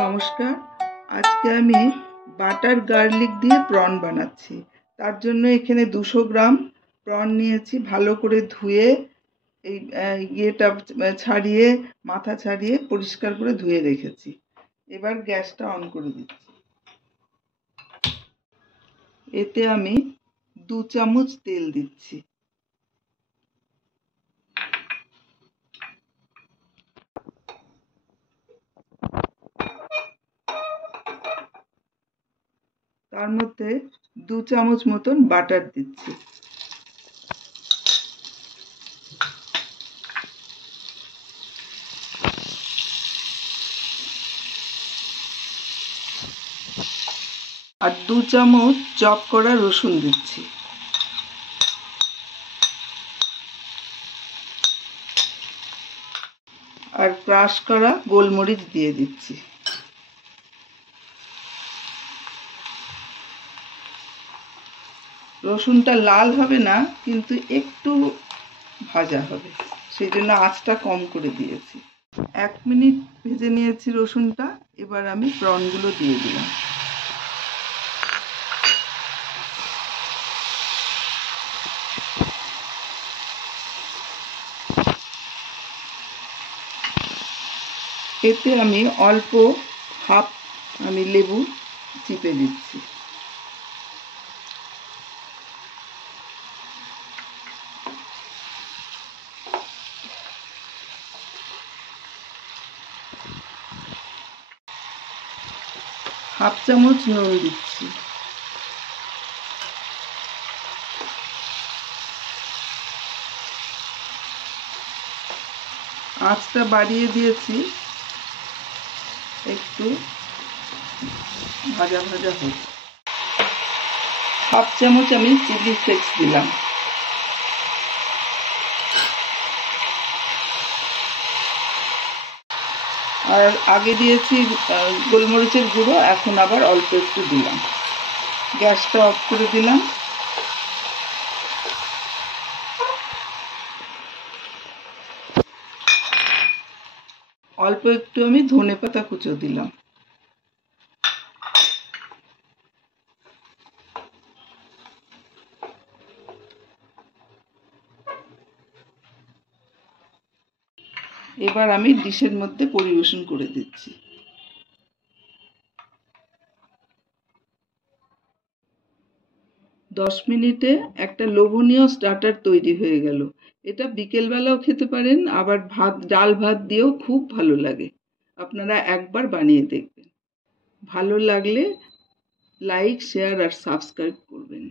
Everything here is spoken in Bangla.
নমস্কার। আজকে আমি বাটার গার্লিক দিয়ে প্রন বানাচ্ছি। তার জন্য এখানে 200 গ্রাম প্রন নিয়েছি, ভালো করে ধুয়ে এই ইয়েটা ছাড়িয়ে, মাথা ছাড়িয়ে পরিষ্কার করে ধুয়ে রেখেছি। এবার গ্যাসটা অন করে দিচ্ছি। এতে আমি 2 চামচ তেল দিচ্ছি। তার মধ্যে 2 চামচ মতন বাটার দিচ্ছি। আর 2 চামচ চপ করা রসুন দিচ্ছি। আর ক্রাশ করা গোলমরিচ দিয়ে দিচ্ছি। রসুনটা লাল হবে না, কিন্তু একটু ভাজা হবে, সেই জন্য আঁচটা কম করে দিয়েছি। 1 মিনিট ভেজে নিয়েছি রসুনটা। এবার আমি প্রনগুলো দিয়ে দিলাম। এতে আমি অল্প হাফ লেবু চিপে দিচ্ছি। হাফ চামচ নুন দিচ্ছি। আঁচটা বাড়িয়ে দিয়েছি, একটু ভাজা ভাজা হচ্ছে। হাফ চামচ আমি চিলি ফ্লেক্স দিলাম। আর আগে দিয়েছি গোলমরিচের গুঁড়ো, এখন আবার অল্প একটু দিলাম। গ্যাসটা অফ করে দিলাম। অল্প একটু আমি ধনেপাতা কুচো দিলাম। এবার আমি ডিশের মধ্যে পরিবেশন করে দিচ্ছি। দশ মিনিটে একটা লোভনীয় স্টার্টার তৈরি হয়ে গেল। এটা বিকেলবেলাও খেতে পারেন, আবার ডাল ভাত দিয়েও খুব ভালো লাগে। আপনারা একবার বানিয়ে দেখবেন। ভালো লাগলে লাইক, শেয়ার আর সাবস্ক্রাইব করবেন।